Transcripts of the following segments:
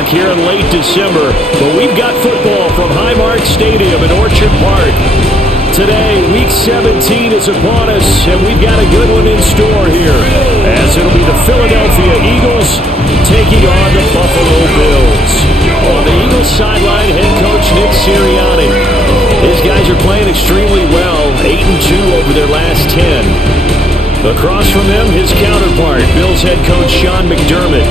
mark here in late December, but we've got football from Highmark Stadium in Orchard Park. Today, Week 17 is upon us, and we've got a good one in store here, as it'll be the Philadelphia Eagles taking on the Buffalo Bills. On the Eagles sideline, head coach Nick Sirianni. His guys are playing extremely well, 8-2 over their last 10. Across from him, his counterpart, Bills head coach Sean McDermott.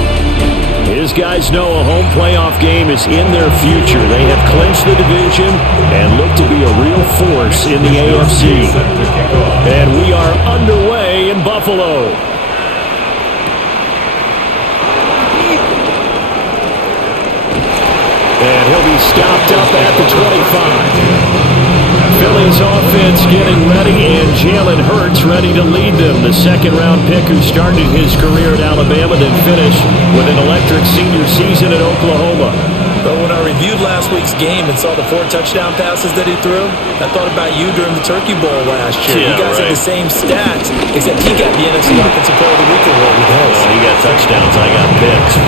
His guys know a home playoff game is in their future. They have clinched the division and look to be a real force in the AFC. And we are underway in Buffalo. And he'll be stopped up at the 25. Philly's offense getting ready, and Jalen Hurts ready to lead them. The second-round pick who started his career at Alabama, then finished with an electric senior season at Oklahoma. But when I reviewed last week's game and saw the 4 touchdown passes that he threw, I thought about you during the Turkey Bowl last year. Yeah, you guys had the same stats, except he got the NFC Offensive Player of the Week award with his. Well, he got touchdowns, I got picks.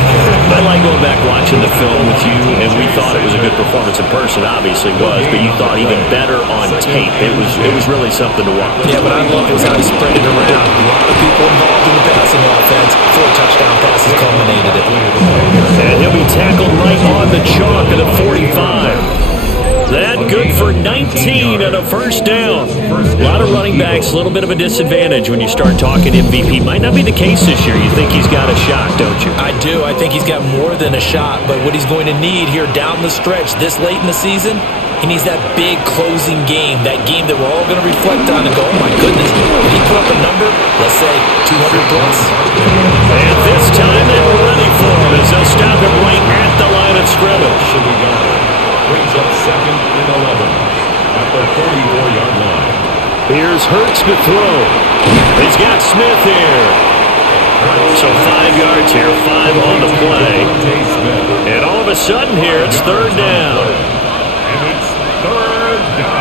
I like going back watching the film with you, and we thought it was a good performance in person. Obviously was, but you thought even better on tape. It was really something to watch. Yeah, but I love was how he spread it around. A lot of people involved in the passing offense. 4 touchdown passes culminated it. And he'll be tackled right on the chalk at the 45. That good for 19 and a first down. A lot of running backs, a little bit of a disadvantage when you start talking MVP. Might not be the case this year. You think he's got a shot, don't you? I do. I think he's got more than a shot. But what he's going to need here down the stretch this late in the season, he needs that big closing game, that game that we're all going to reflect on and go, oh my goodness, did he put up a number, let's say 200 plus? And this time they were ready for him as they'll stop him right at the line of scrimmage. Brings up 2nd and 11 at the 44-yard line. Here's Hurts to throw. He's got Smith here. So 5 yards here, 5 on the play. And all of a sudden here, it's 3rd down.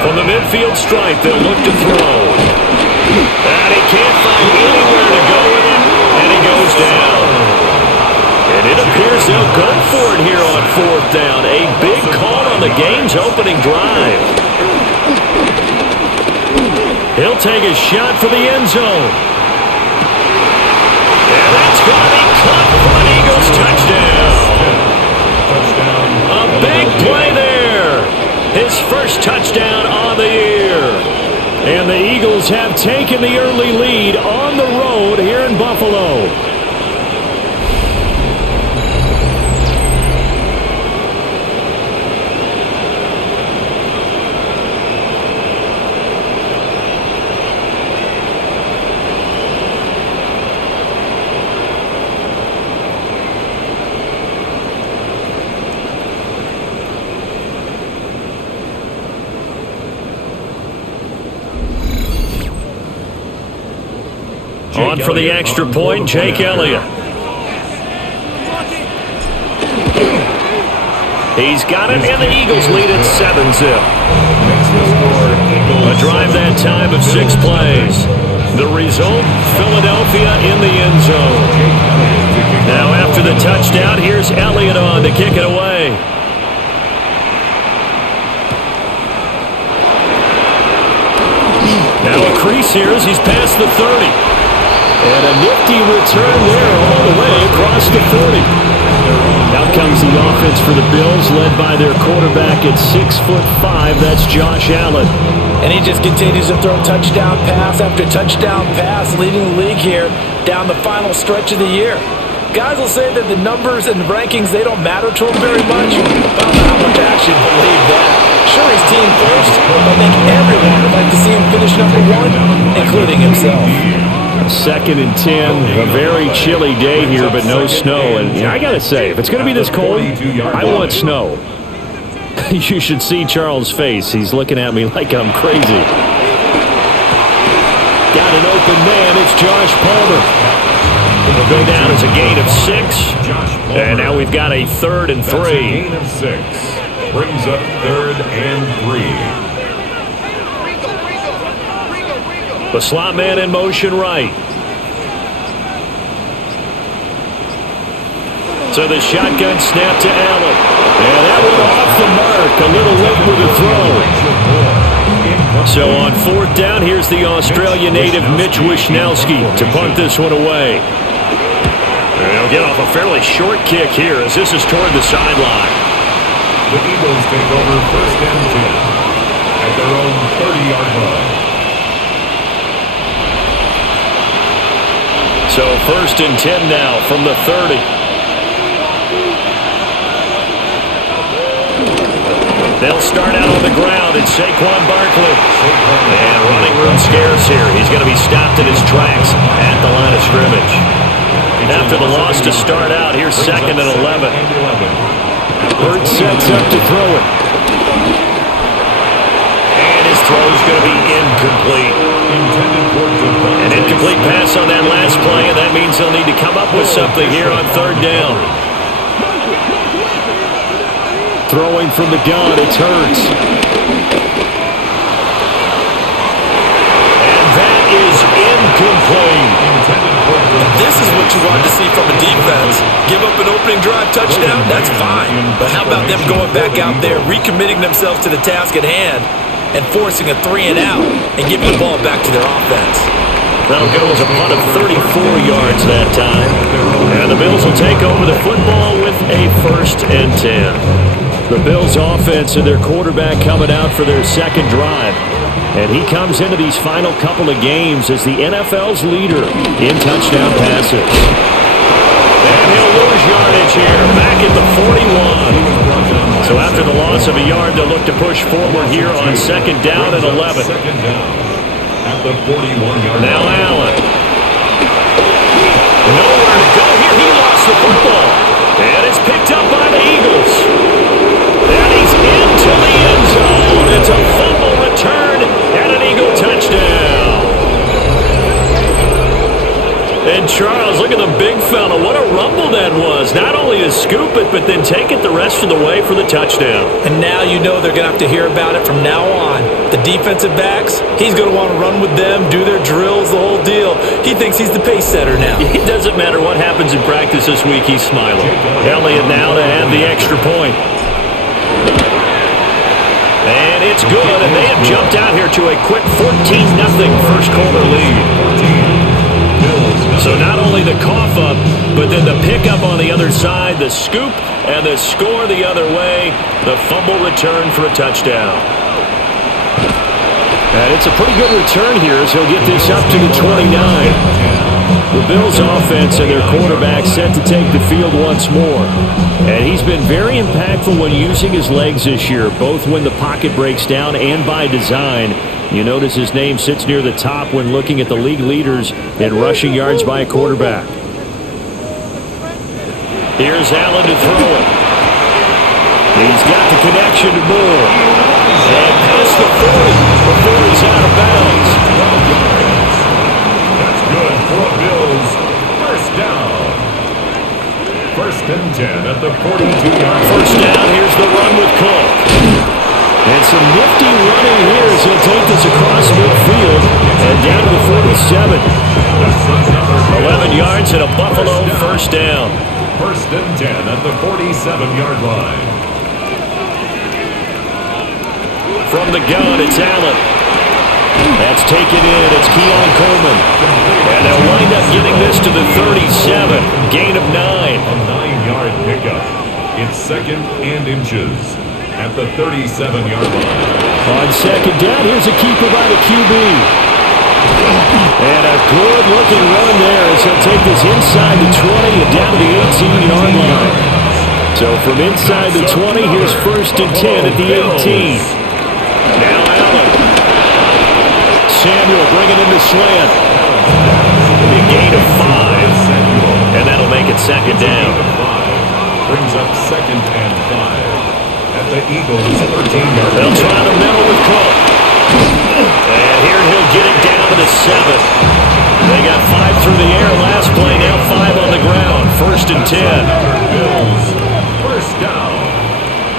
From the midfield stripe, they'll look to throw. And he can't find anywhere to go with it, and he goes down. And it appears they'll go for it here on 4th down. A big call on the game's opening drive. He'll take a shot for the end zone. And that's going to be caught for an Eagles touchdown. A big play there. His first touchdown on the year. And the Eagles have taken the early lead on the road here in Buffalo. On for the extra point, Jake Elliott. He's got it, and the Eagles lead at 7-zip. A drive that time of 6 plays. The result, Philadelphia in the end zone. Now after the touchdown, here's Elliott on to kick it away. Now a crease here as he's past the 30. And a nifty return there all the way across the 40. Out comes the offense for the Bills, led by their quarterback at 6'5". That's Josh Allen. And he just continues to throw touchdown pass after touchdown pass, leading the league here down the final stretch of the year. Guys will say that the numbers and the rankings, they don't matter to him very much. I don't know how much I actually believe that. Sure, he's team first, but I think everyone would like to see him finish number 1, including himself. 2nd and 10, a very chilly day here, but no snow. And I got to say, if it's going to be this cold, I want snow. You should see Charles' face. He's looking at me like I'm crazy. Got an open man. It's Josh Palmer. It'll go down as a gain of 6. And now we've got a 3rd and 3. That's a gain of 6. Brings up 3rd and 3. The slot man in motion right. So the shotgun snap to Allen. And that went off the mark. A little late with the throw. So on fourth down, here's the Australia native Mitch Wishnowsky to punt this one away. And he'll get off a fairly short kick here as this is toward the sideline. The Eagles take over first and 10 at their own 30-yard line. So first and 10 now from the 30. They'll start out on the ground. It's Saquon Barkley. And running room scarce here. He's going to be stopped in his tracks at the line of scrimmage. After the loss to start out, here's second and 11. Hurts sets up to throw it. And his throw is going to be incomplete. An incomplete pass on that last play, and that means he'll need to come up with something here on third down. Throwing from the gun, it's Hurts. And that is incomplete. This is what you want to see from a defense. Give up an opening drive touchdown, that's fine. But how about them going back out there, recommitting themselves to the task at hand, and forcing a 3-and-out and giving the ball back to their offense. That'll go as a punt of 34 yards that time. And the Bills will take over the football with a first and 10. The Bills offense and their quarterback coming out for their second drive. And he comes into these final couple of games as the NFL's leader in touchdown passes. And he'll lose yardage here, back at the 41. So after the loss of a yard, they'll look to push forward here on second down and 11. Second down at the 41-yard line. Now Allen. Nowhere to go here. He lost the football. And it's picked up by the Eagles. And he's into the end zone. It's a fumble return and an Eagle touchdown. And Charles, look at the big fella. What a rumble that was. Not only to scoop it, but then take it the rest of the way for the touchdown. And now you know they're going to have to hear about it from now on. The defensive backs, he's going to want to run with them, do their drills, the whole deal. He thinks he's the pace setter now. It doesn't matter what happens in practice this week, he's smiling. Elliott now to add the extra point. And it's good, and they have jumped out here to a quick 14-0 first quarter lead. So not only the cough up, but then the pickup on the other side, the scoop, and the score the other way, the fumble return for a touchdown. And it's a pretty good return here as he'll get this up to the 29. The Bills offense and their quarterback set to take the field once more. And he's been very impactful when using his legs this year, both when the pocket breaks down and by design. You notice his name sits near the top when looking at the league leaders in rushing yards by a quarterback. Here's Allen to throw it. He's got the connection to Moore. And past the 40 before he's out of bounds. That's good for the Bills. First down. First and 10 at the 42-yard line. First down, here's the run with Cook. And some nifty running here as he'll take this across midfield and down to the 47. 11 yards and a Buffalo first down. First and 10 at the 47-yard line. From the gun, it's Allen. That's taken in. It's Keon Coleman. And they'll wind up getting this to the 37. Gain of 9. A 9-yard pickup. It's second and inches at the 37-yard line. On second down, here's a keeper by the QB. And a good-looking run there as he'll take this inside the 20 and down to the 18-yard line. So from inside the 20, here's first and 10 at the 18. Now Allen. Samuel bringing in the slant. A gain of 5. And that'll make it second down. Brings up second and 5. At the Eagles' 13-yard line. They'll try the middle with Cook. And here he'll get it down to the 7. They got 5 through the air last play, now 5 on the ground. First and 10. Bills. First down.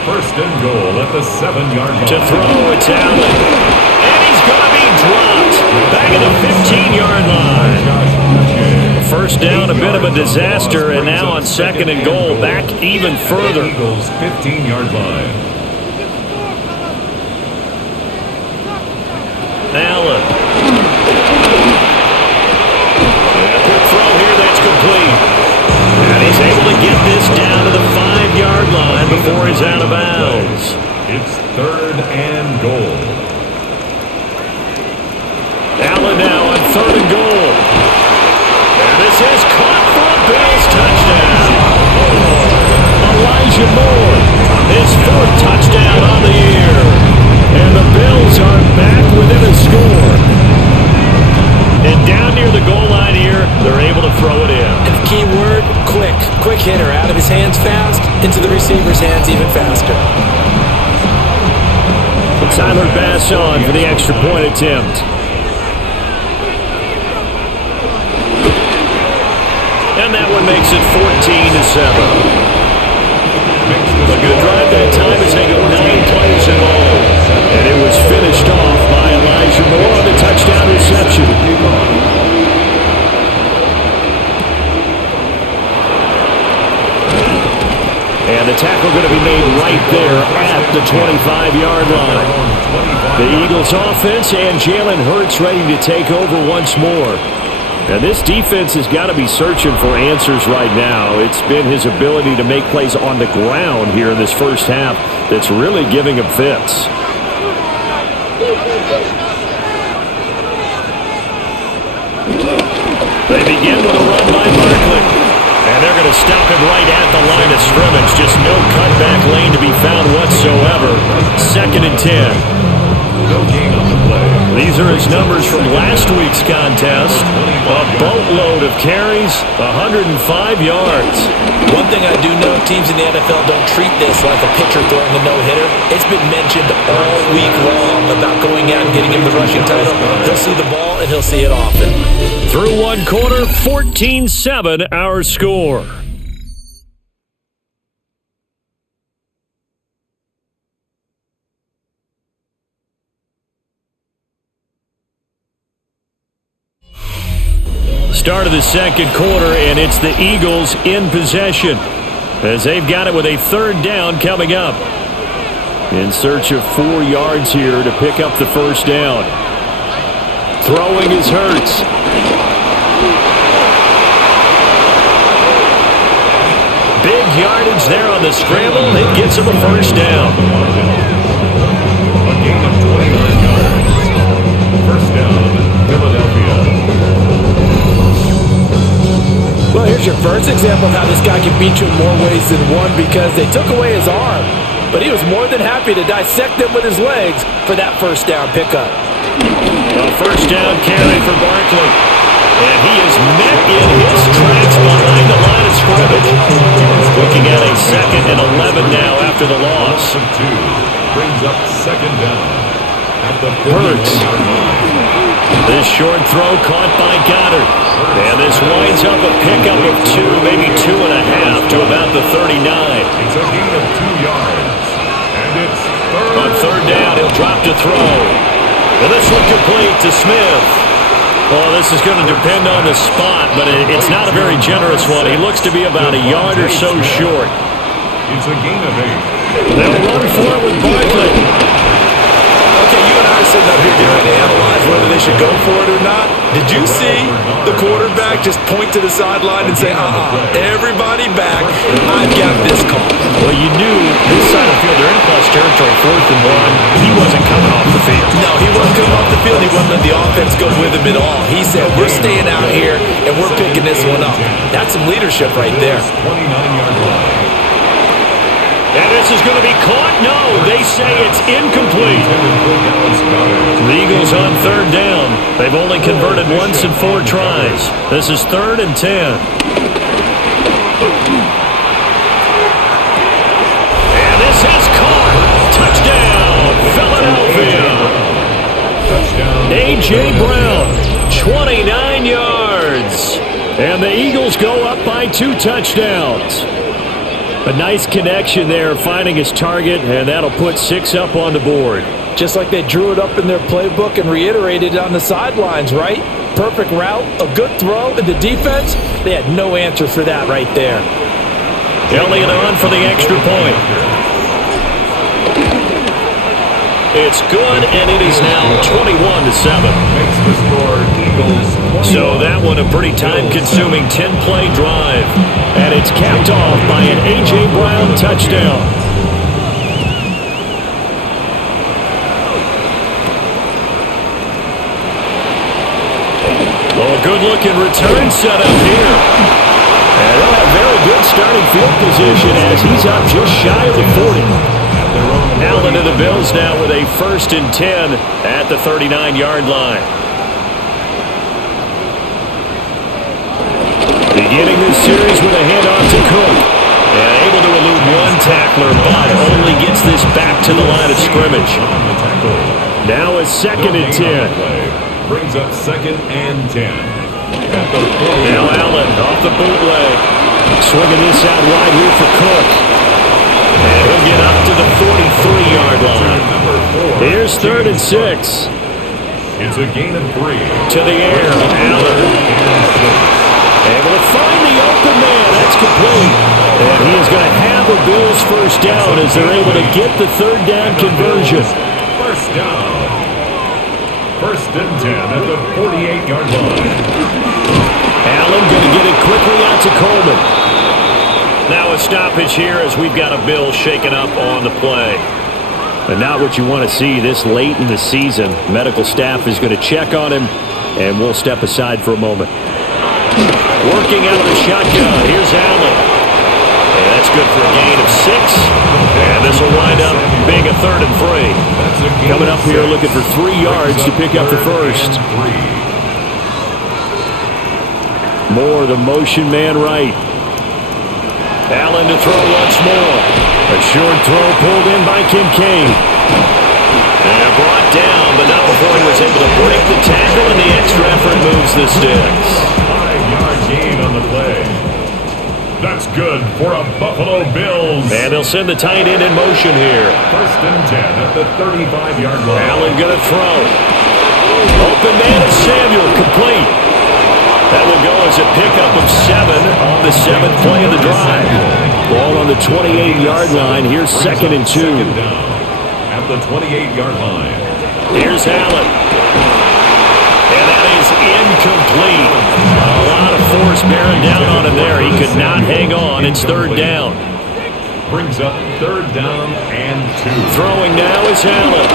First and goal at the 7-yard line. To throw, it's Allen. And he's going to be dropped. Back at the 15-yard line. first down, a bit of a disaster, and now on second and goal, back even further. Eagles 15-yard line. Allen. And quick throw here, that's complete. And he's able to get this down to the 5-yard line before he's out of bounds. It's third and goal. Allen now on third and goal. And this is caught for a Bills touchdown. Elijah Moore, his 4th touchdown on the year. And the Bills are back within a score. And down near the goal line here, they're able to throw it in. And the key word, quick. Quick hitter, out of his hands fast, into the receiver's hands even faster. Tyler Bass on for the extra point attempt. And that one makes it 14-7. A good drive that time as they go 9 plays in all. And it was finished off by Elijah Moore on the touchdown reception. And the tackle going to be made right there at the 25-yard line. The Eagles offense and Jalen Hurts ready to take over once more. And this defense has got to be searching for answers right now. It's been his ability to make plays on the ground here in this first half that's really giving him fits. They begin with a run by Barkley. And they're going to stop him right at the line of scrimmage. Just no cutback lane to be found whatsoever. 2nd and 10. No gain on the play. These are his numbers from last week's contest. A boatload of carries, 105 yards. One thing I do know, teams in the NFL don't treat this like a pitcher throwing a no-hitter. It's been mentioned all week long about going out and getting him the rushing title. He'll see the ball, and he'll see it often. Through one quarter, 14-7 our score. Start of the second quarter, and it's the Eagles in possession as they've got it with a 3rd down coming up. In search of 4 yards here to pick up the first down. Throwing is Hurts. Big yardage there on the scramble. It gets him a first down. A gain of 29 yards. First down, Philadelphia. Well, here's your first example of how this guy can beat you in more ways than one, because they took away his arm, but he was more than happy to dissect them with his legs for that first down pickup. A first down carry for Barkley. And he is met in his tracks behind the line of scrimmage. Looking at a 2nd and 11 now after the loss. Brings up 2nd down at the Hurts. This short throw caught by Goddard. And this winds up a pickup of 2, maybe 2.5 to about the 39. It's a gain of 2 yards. And it's third. On 3rd down, he'll drop to throw. And this one complete to Smith. Well, this is going to depend on the spot, but it's not a very generous one. He looks to be about a yard or so short. It's a gain of 8. They'll run for it with Barkley. Okay, you and I are sitting up here trying to analyze whether they should go for it or not. Did you see the quarterback just point to the sideline and say, everybody back, I've got this call? Well, you knew this side of the field, they're in plus territory, 4th and 1. He wasn't coming off the field. No, he wasn't coming off the field. He wasn't letting the offense go with him at all. He said, we're staying out here, and we're picking this one up. That's some leadership right there. 29-yard line. And this is going to be caught? No, they say it's incomplete. The Eagles on 3rd down. They've only converted once in 4 tries. This is 3rd and 10. And this is caught. Touchdown, Philadelphia. Touchdown. A.J. Brown, 29 yards. And the Eagles go up by 2 touchdowns. A nice connection there, finding his target, and that'll put 6 up on the board. Just like they drew it up in their playbook and reiterated it on the sidelines, right? perfect route, a good throw, and the defense, they had no answer for that right there. Elliott on for the extra point. It's good, and it is now 21-7. Makes the score Eagles 21. So that one a pretty time-consuming 10-play drive. And it's capped off by an A.J. Brown touchdown. Oh, good-looking return set up here. And they'll have very good starting field position as he's up just shy of the 40. Allen to the Bills now with a 1st and 10 at the 39-yard line. Beginning this series with a handoff to Cook. And able to elude one tackler, but only gets this back to the line of scrimmage. Now a 2nd and 10. Brings up 2nd and 10. Now Allen off the bootleg. Swinging this out wide here for Cook. And he'll get up to the 43-yard line. Here's 3rd and 6. It's a gain of 3. To the air, Allen. Able to find the open man. That's complete. And he is going to have a Bills first down as they're able to get the 3rd down conversion. First down. 1st and 10 at the 48-yard line. Allen going to get it quickly out to Coleman. Now a stoppage here as we've got a Bill shaken up on the play. But not what you want to see this late in the season. Medical staff is going to check on him, and we'll step aside for a moment. Working out of the shotgun. Here's Allen. And that's good for a gain of 6. And this will wind up being a 3rd and 3. Coming up here looking for 3 yards to pick up the first. More the motion man right. Allen to throw once more. A short throw pulled in by Kincaid. And brought down, but not before he was able to break the tackle, and the extra effort moves the sticks. 5-yard gain on the play. That's good for a Buffalo Bills. And they'll send the tight end in motion here. 1st and 10 at the 35-yard line. Allen going to throw. Open man to Samuel, complete. That will go as a pickup of 7 on the 7th play of the drive. Ball on the 28-yard line. Here's 2nd and 2. At the 28-yard line. Here's Allen. And that is incomplete. A lot of force bearing down on him there. He could not hang on. It's 3rd down. Brings up 3rd down and 2. Throwing now is Allen.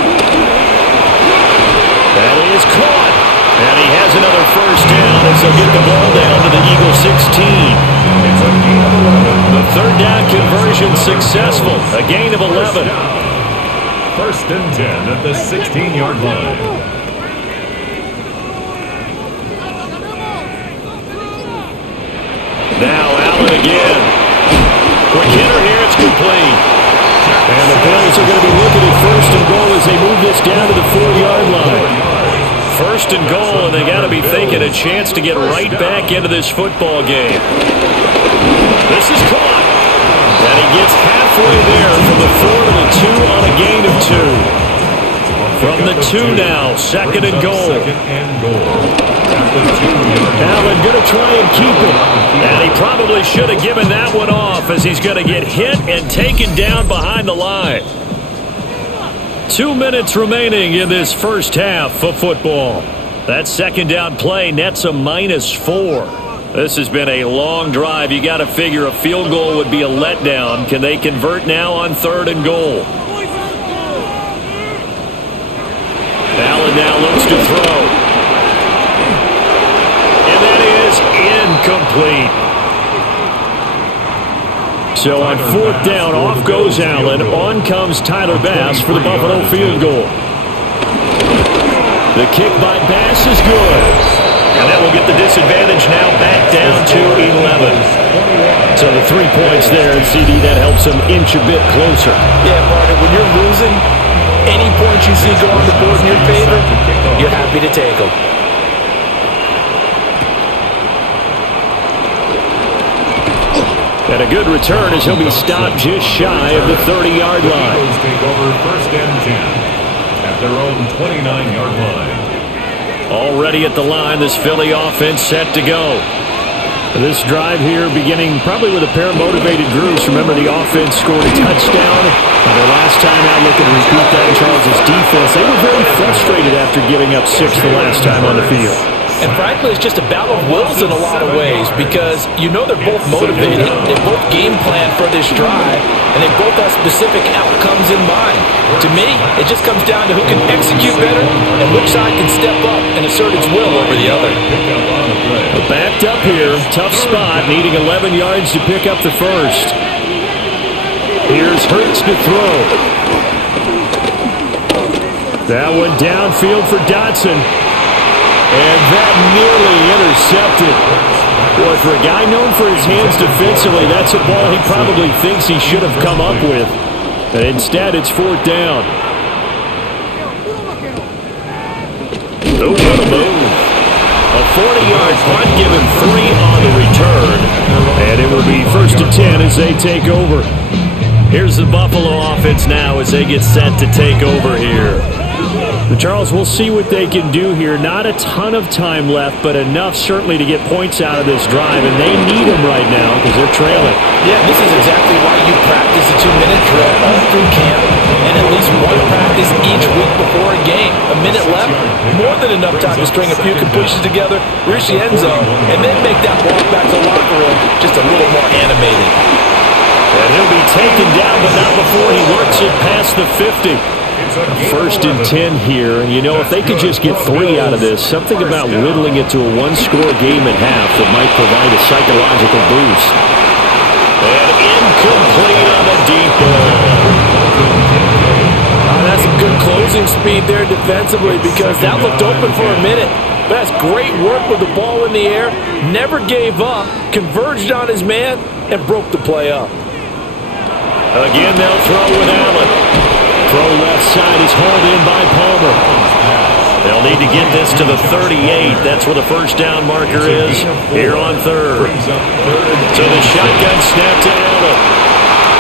That is caught. And he has another first down as they'll get the ball down to the Eagles 16. It's a gain of 11. The 3rd down conversion successful. A gain of 11. 1st and 10 at the 16-yard line. Now Allen again. Quick hitter here. It's complete. And the Bills are going to be looking at 1st and goal as they move this down to the 4-yard line. 1st and goal, and they got to be thinking a chance to get right back into this football game. This is caught. And he gets halfway there from the 4 to the 2 on a gain of 2. From the 2 now, 2nd and goal. Allen going to try and keep it. And he probably should have given that one off as he's going to get hit and taken down behind the line. 2 minutes remaining in this first half of football. That 2nd down play nets a -4. This has been a long drive. You got to figure a field goal would be a letdown. Can they convert now on 3rd and goal? Allen now looks to throw. And that is incomplete. So on 4th down, off goes Allen. On comes Tyler Bass for the Buffalo field goal. The kick by Bass is good. And that will get the disadvantage now back down to 11. So the 3 points there, CD, that helps them inch a bit closer. Yeah, partner, when you're losing, any points you see go on the board in your favor, you're happy to take them. And a good return as he'll be stopped just shy of the 30-yard line. The Eagles take over 1st and 10 at their own 29-yard line. Already at the line, this Philly offense set to go. This drive here beginning probably with a pair of motivated groups. Remember, the offense scored a touchdown. Their last time out, looking to repeat that in Charles' defense. They were very frustrated after giving up 6 the last time on the field. And frankly, it's just a battle of wills in a lot of ways because you know they're both motivated, they both game plan for this drive, and they both have specific outcomes in mind. To me, it just comes down to who can execute better and which side can step up and assert its will over the other. Backed up here, tough spot, needing 11 yards to pick up the first. Here's Hurts to throw. That one downfield for Dotson. And that nearly intercepted. Boy, for a guy known for his hands defensively, that's a ball he probably thinks he should have come up with. But instead, it's 4th down. Oh, what a move. A 40-yard punt, given 3 on the return. And it will be 1st and 10 as they take over. Here's the Buffalo offense now as they get set to take over here. Charles, we'll see what they can do here. Not a ton of time left, but enough certainly to get points out of this drive, and they need them right now because they're trailing. Yeah, this is exactly why you practice a 2-minute drill all through camp and at least one practice each week before a game. A minute left, more than enough time to string a few completions together, reach the end zone, and then make that walk back to the locker room just a little more animated. And he'll be taken down, but not before he works it past the 50. 1st and 10 here. You know, if they could just get 3 out of this, something about whittling it to a 1-score game at half that might provide a psychological boost. And incomplete on the deep ball. That's some good closing speed there defensively because that looked open for a minute. But that's great work with the ball in the air. Never gave up, converged on his man, and broke the play up. Again, they'll throw with Allen. Throw left side is hauled in by Palmer. They'll need to get this to the 38. That's where the 1st down marker is here on 3rd. So the shotgun snap to Allen.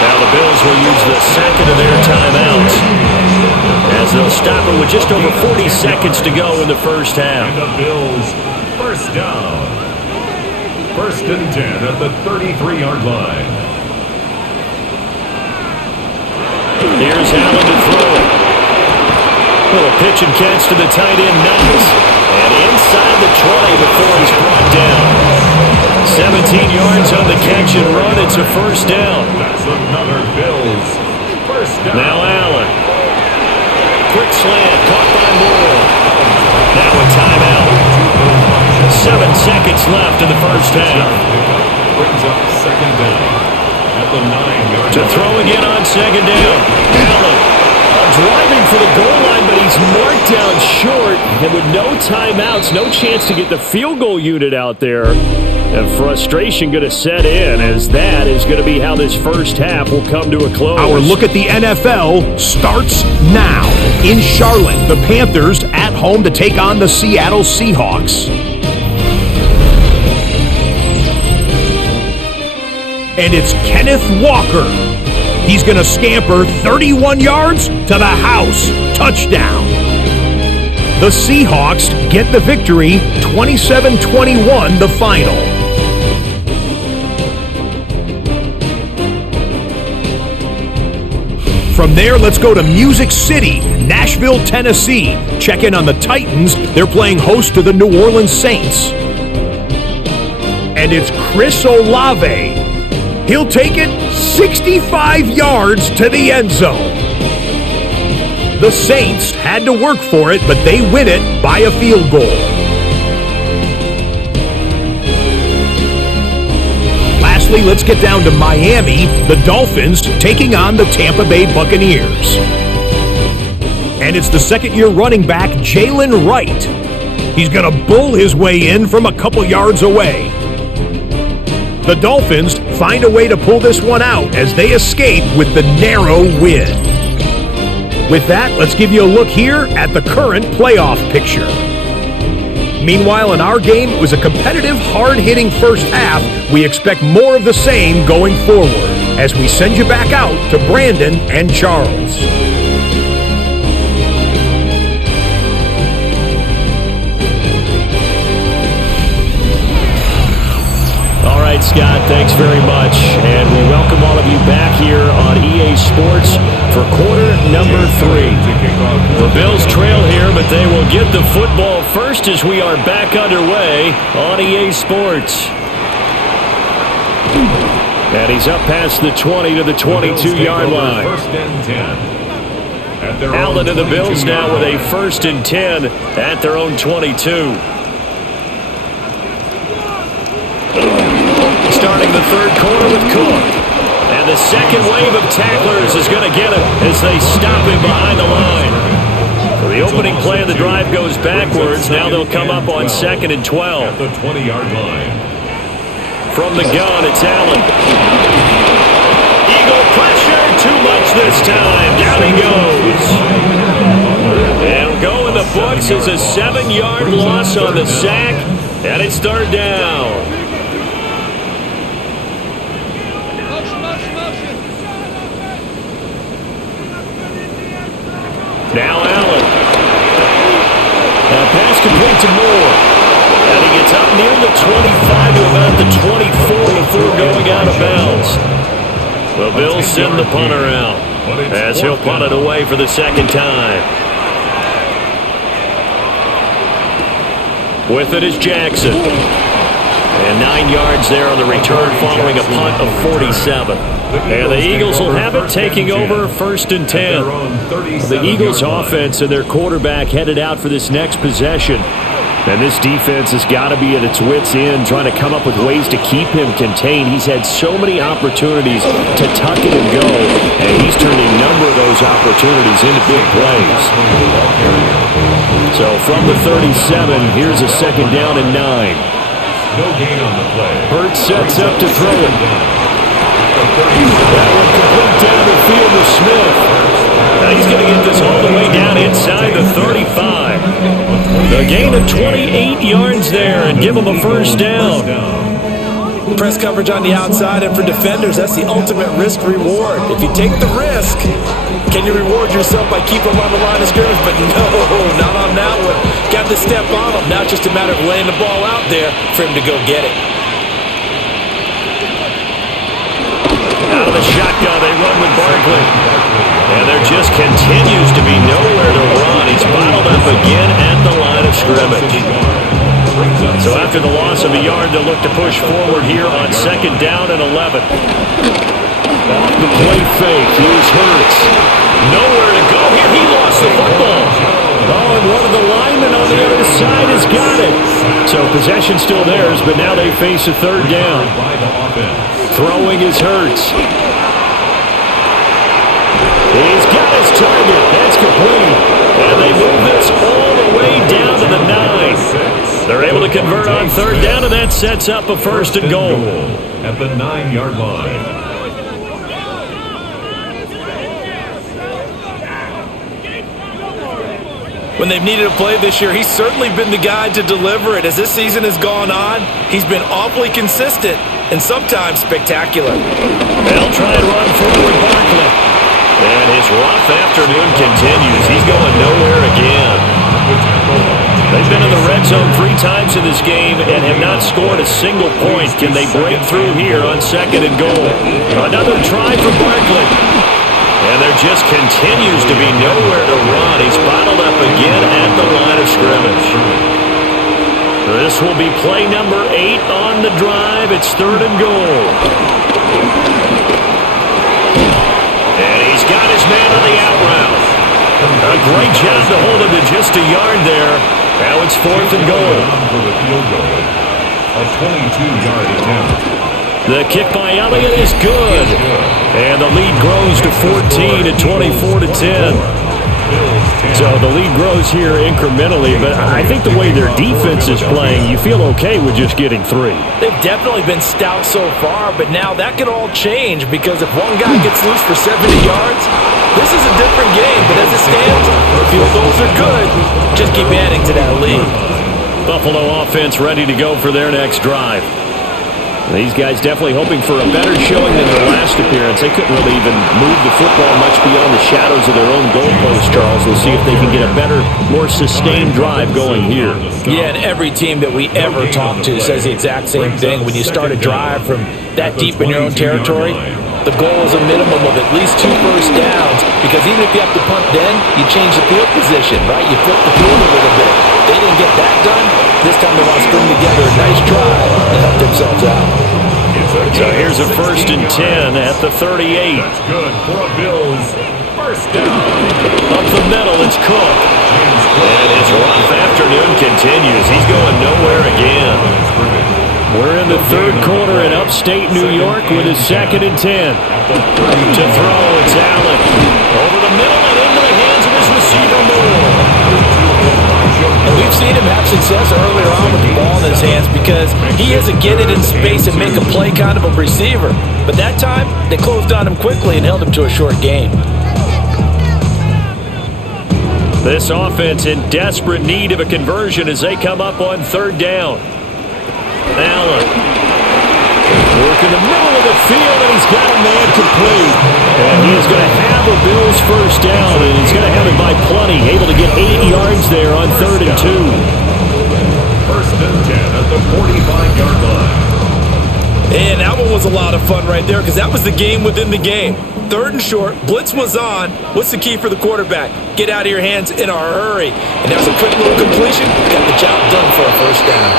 Now the Bills will use the second of their timeouts as they'll stop it with just over 40 seconds to go in the first half. And the Bills, 1st down. 1st and 10 at the 33-yard line. Here's Allen to throw it. Little pitch and catch to the tight end, nice. And inside the 20 before he's brought down. 17 yards on the catch and run. It's a 1st down. That's another Bills 1st down. Now Allen. Quick slant, caught by Moore. Now a timeout. 7 seconds left in the first half. Brings up 2nd down. At the 9-yard to throw again on 2nd down. Allen driving for the goal line, but he's marked down short. And with no timeouts, no chance to get the field goal unit out there. And frustration going to set in as that is going to be how this first half will come to a close. Our look at the NFL starts now. In Charlotte, the Panthers at home to take on the Seattle Seahawks. And it's Kenneth Walker. He's going to scamper 31 yards to the house. Touchdown. The Seahawks get the victory, 27-21 the final. From there, let's go to Music City, Nashville, Tennessee. Check in on the Titans. They're playing host to the New Orleans Saints. And it's Chris Olave. He'll take it 65 yards to the end zone. The Saints had to work for it, but they win it by a field goal. Lastly, let's get down to Miami, the Dolphins taking on the Tampa Bay Buccaneers. And it's the 2nd-year running back, Jalen Wright. He's going to bull his way in from a couple yards away. The Dolphins find a way to pull this one out as they escape with the narrow win. With that, let's give you a look here at the current playoff picture. Meanwhile, in our game, it was a competitive, hard-hitting first half. We expect more of the same going forward as we send you back out to Brandon and Charles. Scott. Thanks very much. And we welcome all of you back here on EA Sports for quarter number 3. The Bills trail here, but they will get the football first as we are back underway on EA Sports. And he's up past the 20 to the 22-yard line. First and 10. Allen and the Bills now with a 1st and 10 at their own 22. Starting the third quarter with Cook. And the second wave of tacklers is going to get him as they stop him behind the line. So the opening play of the drive goes backwards. Now they'll come up on 2nd and 12. At the 20-yard line. From the gun, it's Allen. Eagle pressure, too much this time. Down he goes. It'll go in the books as a 7-yard loss on the sack, and it's 3rd down. Now Allen. Pass complete to Moore. And he gets up near the 25 to about the 24 before going out of bounds. The Bills send the punter out as he'll punt it away for the 2nd time. With it is Jackson. And 9 yards there on the return following a punt of 47. And the Eagles will have it taking over 1st and 10. The Eagles offense and their quarterback headed out for this next possession. And this defense has got to be at its wits' end, trying to come up with ways to keep him contained. He's had so many opportunities to tuck it and go, and he's turned a number of those opportunities into big plays. So from the 37, here's a 2nd down and 9. No gain on the play. Hurts sets up to throw it. That one complete down the field to Smith. Now he's going to get this all the way down inside the 35. The gain of 28 yards there and give him a 1st down. Press coverage on the outside, and for defenders, that's the ultimate risk-reward. If you take the risk, can you reward yourself by keeping them on the line of scrimmage? But no, not on that one. Got to step on him. Now it's just a matter of laying the ball out there for him to go get it. Out of the shotgun, they run with Barkley. And there just continues to be nowhere to run. He's bottled up again at the line of scrimmage. So after the loss of a yard, they'll look to push forward here on 2nd down and 11. Off the play fake, here's Hurts. Nowhere to go here. He lost the football. Oh, and one of the linemen on the other side has got it. So possession still theirs, but now they face a 3rd down. Throwing is Hurts. He's got his target. That's complete. And they move this all the way down to the 9. They're able to convert on 3rd down, and that sets up a 1st and goal. At the 9-yard line. When they've needed a play this year, he's certainly been the guy to deliver it. As this season has gone on, he's been awfully consistent and sometimes spectacular. They'll try and run forward Barkley. And his rough afternoon continues. He's going nowhere again. They've been in the red zone 3 times in this game and have not scored a single point. Can they break through here on 2nd and goal? Another try for Barkley. And there just continues to be nowhere to run. He's bottled up again at the line of scrimmage. This will be play number 8 on the drive. It's 3rd and goal. And he's got his man on the out route. A great job to hold him to just a yard there. Now it's 4th and goal. For the field goal. A 22-yard attempt. The kick by Elliott is good. And the lead grows to 14 at 24-10. So the lead grows here incrementally, but I think the way their defense is playing, you feel okay with just getting 3. They've definitely been stout so far, but now that could all change because if one guy gets loose for 70 yards, this is a different game. But as it stands, field goals are good. Just keep adding to that lead. Buffalo offense ready to go for their next drive. These guys definitely hoping for a better showing than their last appearance. They couldn't really even move the football much beyond the shadows of their own goalpost, Charles. We'll see if they can get a better, more sustained drive going here. Yeah, and every team that we ever talk to says the exact same thing. When you start a drive from that deep in your own territory, the goal is a minimum of at least 2 first downs, because even if you have to punt then, you change the field position, right? You flip the field a little bit. They didn't get that done. This time they want to string together a nice drive and help themselves out. So here's a 1st and 10 at the 38. That's good for a Bills first down. Up the middle, it's Cook. And his rough afternoon continues. He's going nowhere again. We're in the third quarter in upstate New York with a 2nd and 10. To throw, it's Allen. Over the middle and into the hands of his receiver, Moore. And we've seen him have success earlier on with the ball in his hands because he is a get it in space and make a play kind of a receiver. But that time, they closed on him quickly and held him to a short gain. This offense in desperate need of a conversion as they come up on 3rd down. Allen working the middle of the field, and he's got a man complete. And he's going to have a Bills first down, and he's going to have it by plenty. Able to get 8 yards there on 3rd and 2. 1st and 10 at the 45-yard line. And that one was a lot of fun right there because that was the game within the game. 3rd and short, blitz was on. What's the key for the quarterback? Get out of your hands in a hurry. And that was a quick little completion. Got the job done for a first down.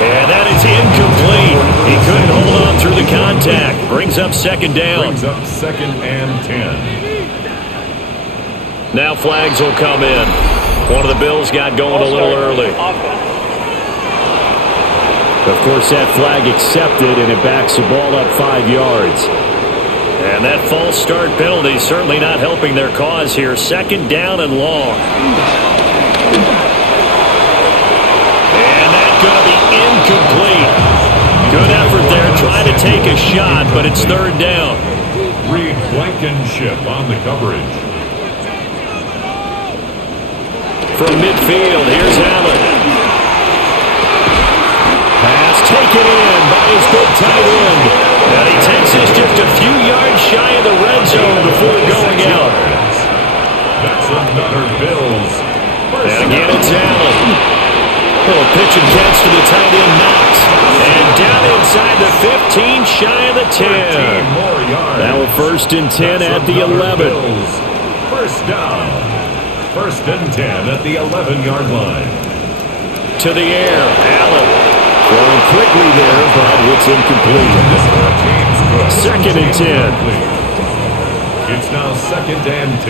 And that is incomplete. He couldn't hold on through the contact. Brings up 2nd down. Brings up 2nd and 10. Now flags will come in. One of the Bills got going a little early. Of course, that flag accepted, and it backs the ball up 5 yards. And that false start penalty certainly not helping their cause here. 2nd down and long. And that's going to be incomplete. Good effort there trying to take a shot, but it's 3rd down. Reed Blankenship on the coverage. From midfield, here's Allen. Pass taken in by his big tight end. And he takes this just a few yards shy of the red zone before going out. That's another Bills. And again, it's Allen. Little pitch and catch to the tight end, Knox. And down inside the 15, shy of the 10. Now a 1st and 10 at the 11. First down. 1st and 10 at the 11-yard line. To the air, Allen. Throwing quickly there, but it's incomplete. 2nd and 10. It's now 2nd and 10.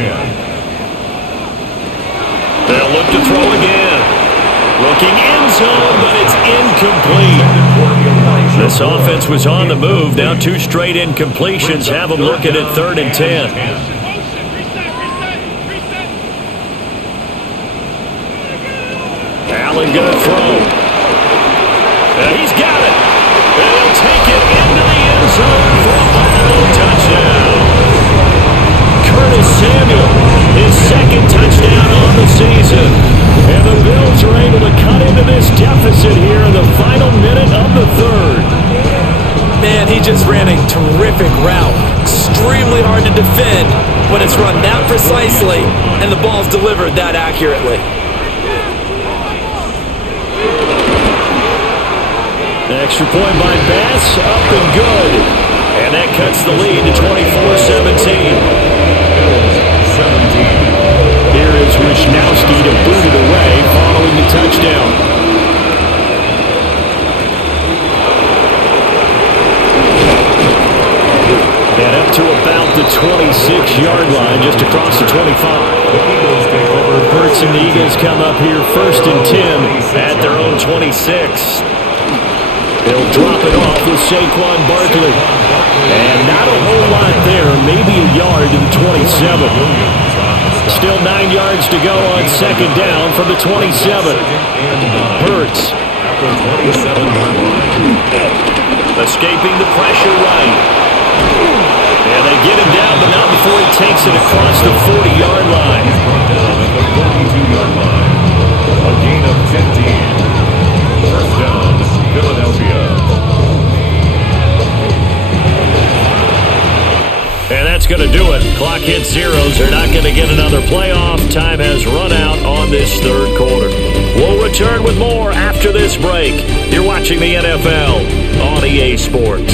They'll look to throw again. Looking end zone, but it's incomplete. This offense was on the move. Now 2 straight incompletions have them looking at 3rd and 10. Allen going to throw. And he's got it. And he'll take it into the end zone for a final touchdown. Curtis Samuel, his 2nd touchdown on the season. And the Bills are able to cut into this deficit here in the final minute of the 3rd. Man, he just ran a terrific route. Extremely hard to defend when it's run that precisely and the ball's delivered that accurately. Extra point by Bass, up and good. And that cuts the lead to 24-17. Here is Wisnowski to boot it away following the touchdown. And up to about the 26-yard line, just across the 25. Hurts and the Eagles come up here 1st and 10 at their own 26. They'll drop it off with Saquon Barkley. And not a whole lot there, maybe a yard to the 27. Still 9 yards to go on 2nd down from the 27. Hurts. Escaping the pressure right. And they get him down, but not before he takes it across the 40-yard line. A gain of 15. First down, Philadelphia. going to do it. Clock hits zeros. They're not going to get another playoff. Time has run out on this third quarter. We'll return with more after this break. You're watching the NFL on EA Sports.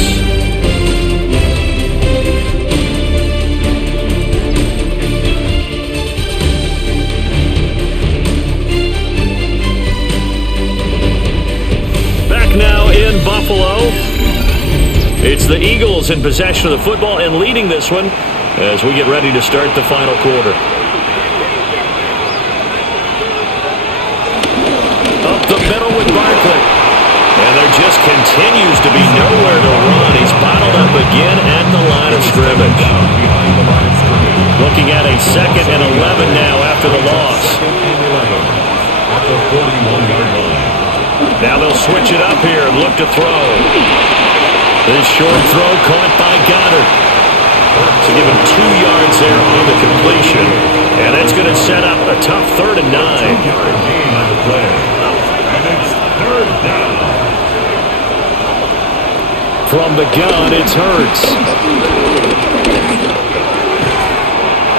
Back now in Buffalo. It's the Eagles in possession of the football and leading this one as we get ready to start the final quarter. Up the middle with Barkley. And there just continues to be nowhere to run. He's bottled up again at the line of scrimmage. Looking at a 2nd and 11 now after the loss. At the 41-yard line. Now they'll switch it up here and look to throw. This short throw caught by Goddard. To give him 2 yards there on the completion. And that's going to set up a tough 3rd and 9. 2-yard gain on the play. And it's 3rd down. From the gun, it's Hurts.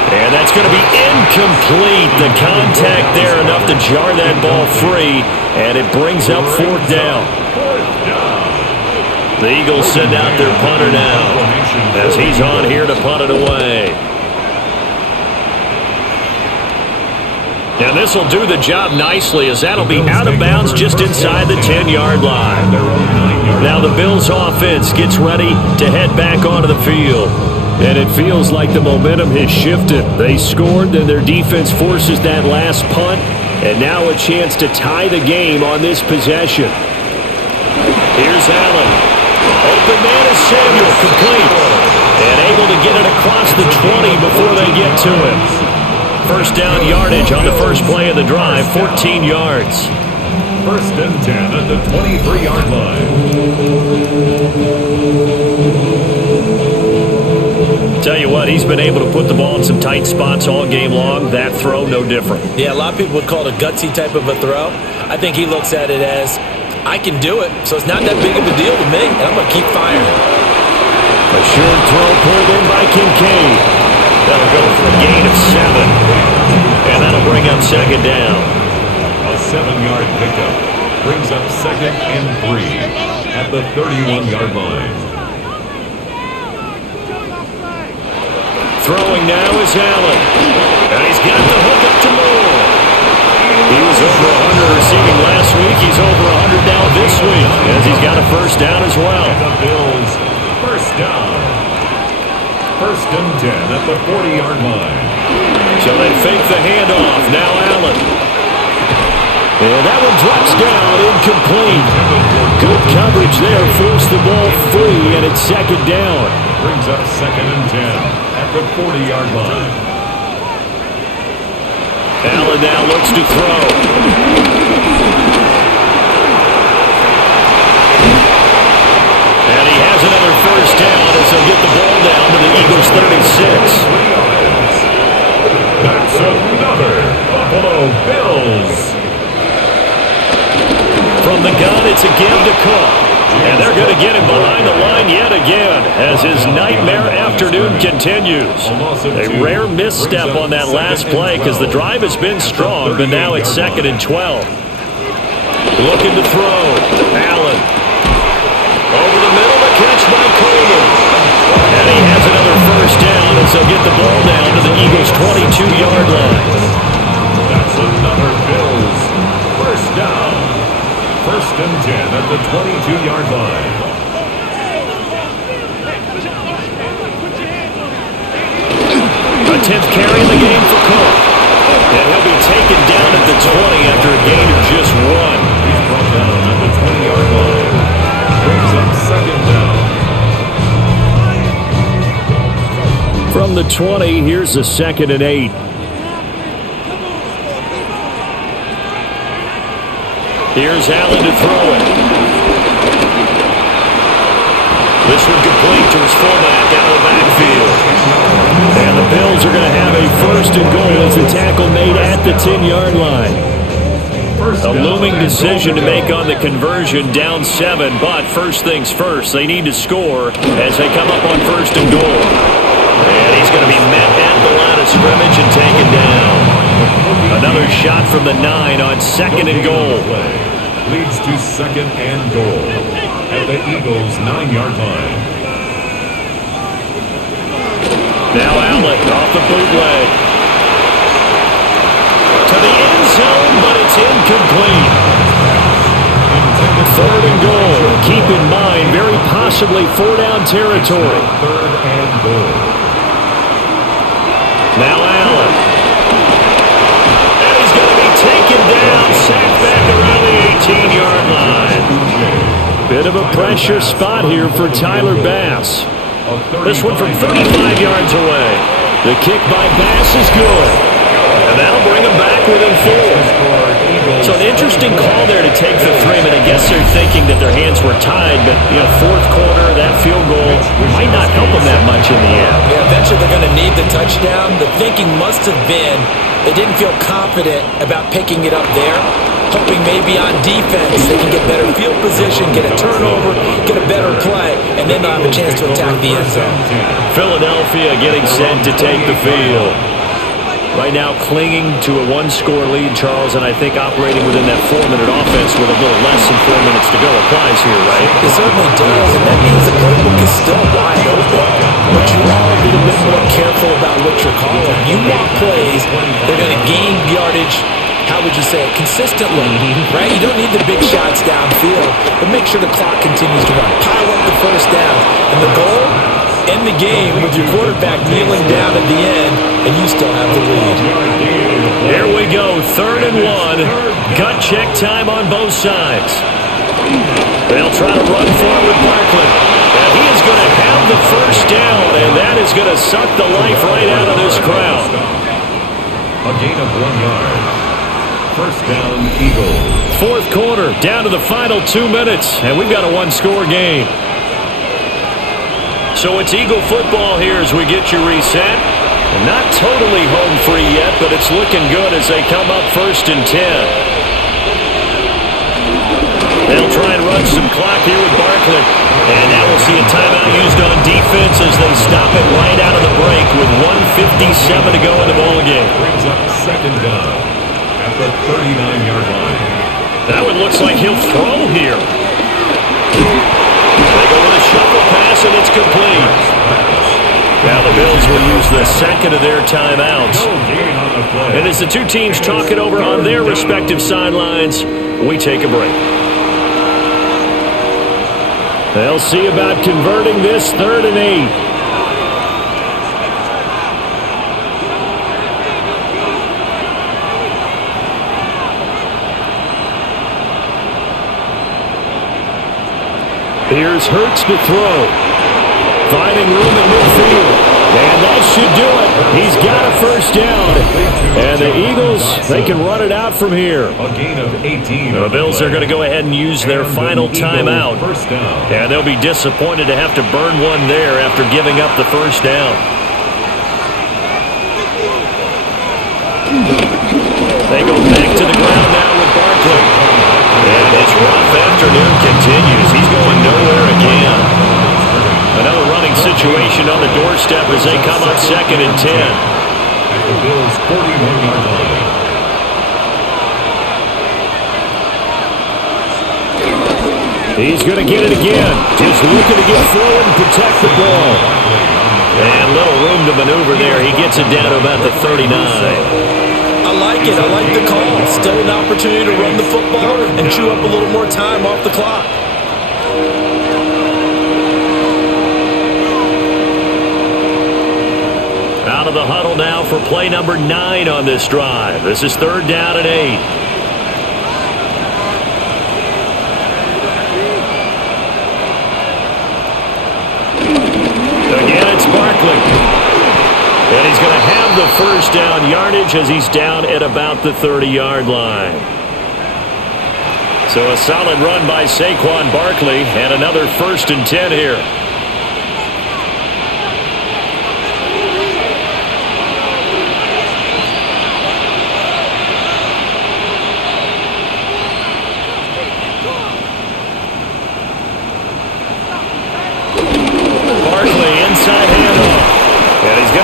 And that's going to be incomplete. The contact there enough to jar that ball free. And it brings up 4th down. The Eagles send out their punter now as he's on here to punt it away. And this will do the job nicely as that'll be out of bounds just inside the 10-yard line. Now the Bills offense gets ready to head back onto the field. And it feels like the momentum has shifted. They scored, then their defense forces that last punt. And now a chance to tie the game on this possession. Here's Allen. Open man is Samuel, complete. And able to get it across the 20 before they get to him. First down yardage on the first play of the drive, 14 yards. 1st and 10 at the 23-yard line. Tell you what, he's been able to put the ball in some tight spots all game long. That throw, no different. Yeah, a lot of people would call it a gutsy type of a throw. I think he looks at it as, I can do it, so it's not that big of a deal to me, and I'm going to keep firing. A short throw pulled in by Kincaid. That'll go for a gain of 7. And that'll bring up 2nd down. A 7-yard pickup brings up 2nd and 3 at the 31-yard line. Throwing now is Allen. And he's got the hook up to Moore. He was over 100 receiving last week. He's over 100 now this week as he's got a first down as well. And the Bills, first down. 1st and 10 at the 40-yard line. So they fake the handoff. Now Allen. And that one drops down, incomplete. Good coverage there, forced the ball free, and it's 2nd down. Brings up 2nd and 10 at the 40-yard line. Allen now looks to throw. And he has another first down as they'll get the ball down to the Eagles' 36. That's another Buffalo Bills. From the gun, it's a give to Cook. And they're going to get him behind the line yet again as his nightmare afternoon continues. A rare misstep on that last play because the drive has been strong, but now it's 2nd and 12. Looking to throw. Allen. Over the middle, the catch by Coleman. And he has another first down as they'll get the ball down to the Eagles' 22-yard line. That's another Bills first down. 1st and 10 at the 22-yard line. A 10th carry in the game for Cook. And he'll be taken down at the 20 after a gain of just 1. He's brought down at the 20-yard line. Brings up 2nd down. From the 20, here's a 2nd and 8. Here's Allen to throw it. This one complete to his fullback out of the backfield. And the Bills are going to have a 1st and goal as the tackle made at the 10-yard line. A looming decision to make on the conversion, down 7, but first things first, they need to score as they come up on 1st and goal. And he's going to be met at the line of scrimmage and taken down. Another shot from the 9 on 2nd and goal. Leads to 2nd and goal at the Eagles' 9-yard line. Now Allen off the bootleg. To the end zone, but it's incomplete. 3rd and goal. Keep in mind, very possibly 4-down territory. 3rd and goal. Now Allen. And he's going to be taken down, sacked back around the 18-yard line. Bit of a pressure spot here for Tyler Bass. This one from 35 yards away. The kick by Bass is good. And that'll bring him back within 4. So an interesting call there to take the 3. I guess they're thinking that their hands were tied, but 4th quarter, that field goal might not help them that much in the end. Yeah, eventually they're going to need the touchdown. The thinking must have been they didn't feel confident about picking it up there, hoping maybe on defense they can get better field position, get a turnover, get a better play, and then they'll have a chance to attack the end zone. Philadelphia getting set to take the field. Right now clinging to a 1-score lead, Charles, and I think operating within that 4-minute offense with a little less than 4 minutes to go applies here, right? It certainly does, and that means the playbook is still wide open. But you are a little bit more careful about what you're calling. You want plays that are going to gain yardage, how would you say it, consistently, right? You don't need the big shots downfield, but make sure the clock continues to run. Pile up the first down. And the goal, end the game with your quarterback kneeling down at the end, and you still have the lead. Here we go, 3rd and 1. Gut check time on both sides. They'll try to run for it with Barkley. And he is going to have the first down, and that is going to suck the life right out of this crowd. A gain of 1 yard. First down, Eagles. 4th quarter, down to the final 2 minutes, and we've got a 1-score game. So it's Eagle football here as we get you reset. Not totally home free yet, but it's looking good as they come up 1st and 10. They'll try and run some clock here with Barkley. And now we'll see a timeout used on defense as they stop it right out of the break with 1:57 to go in the ballgame. Brings up 2nd down at the 39-yard line. That one looks like he'll throw here. They go with a shuffle pass, and it's complete. Now the Bills will use the 2nd of their timeouts. And as the two teams talk it over on their respective sidelines, we take a break. They'll see about converting this 3rd and 8. Here's Hurts to throw. Finding room in midfield. And that should do it. He's got a first down. And the Eagles, they can run it out from here. A gain of 18. The Bills are going to go ahead and use their final timeout. First down. And they'll be disappointed to have to burn one there after giving up the first down. They go back to the ground now with Barkley. And his rough afternoon continues. He's going nowhere again. Another running situation on the doorstep as they come up 2nd and 10. At the Bills' 41-yard line. He's going to get it again. Just looking to get forward and protect the ball. And little room to maneuver there. He gets it down to about the 39. I like it. I like the call. Still an opportunity to run the football and chew up a little more time off the clock. Out of the huddle now for play number 9 on this drive. This is 3rd down and 8. Again, it's Barkley. And he's going to have the first down yardage as he's down at about the 30-yard line. So a solid run by Saquon Barkley and another 1st and 10 here.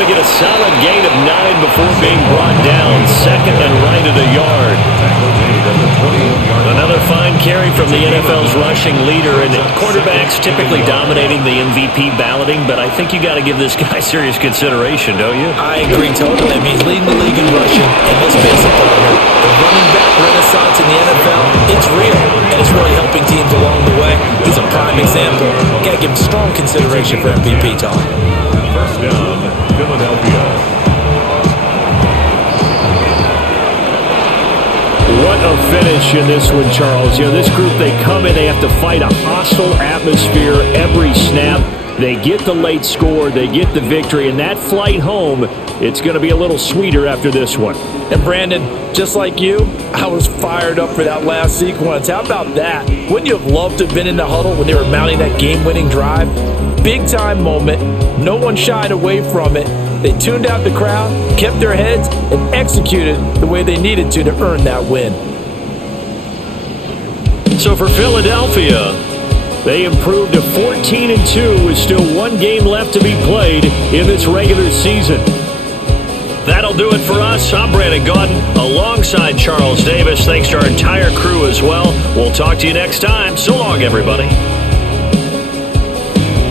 to get a solid gain of 9 before being brought down. Second and right at a yard. Another fine carry from the NFL's rushing leader, and quarterbacks typically dominating the MVP balloting, but I think you got to give this guy serious consideration, don't you? I agree totally. I mean, he's leading the league in rushing, and let's face it, partner, the running back renaissance in the NFL, it's real, and it's really helping teams along the way. He's a prime example. Got to give him strong consideration for MVP talk. First down, Philadelphia. What a finish in this one, Charles. You know, this group, they come in, they have to fight a hostile atmosphere every snap. They get the late score, they get the victory, and that flight home, it's going to be a little sweeter after this one. And Brandon, just like you, I was fired up for that last sequence. How about that? Wouldn't you have loved to have been in the huddle when they were mounting that game-winning drive? Big-time moment. No one shied away from it. They tuned out the crowd, kept their heads, and executed the way they needed to earn that win. So for Philadelphia, they improved to 14-2 with still one game left to be played in this regular season. That'll do it for us. I'm Brandon Gaudin alongside Charles Davis. Thanks to our entire crew as well. We'll talk to you next time. So long, everybody.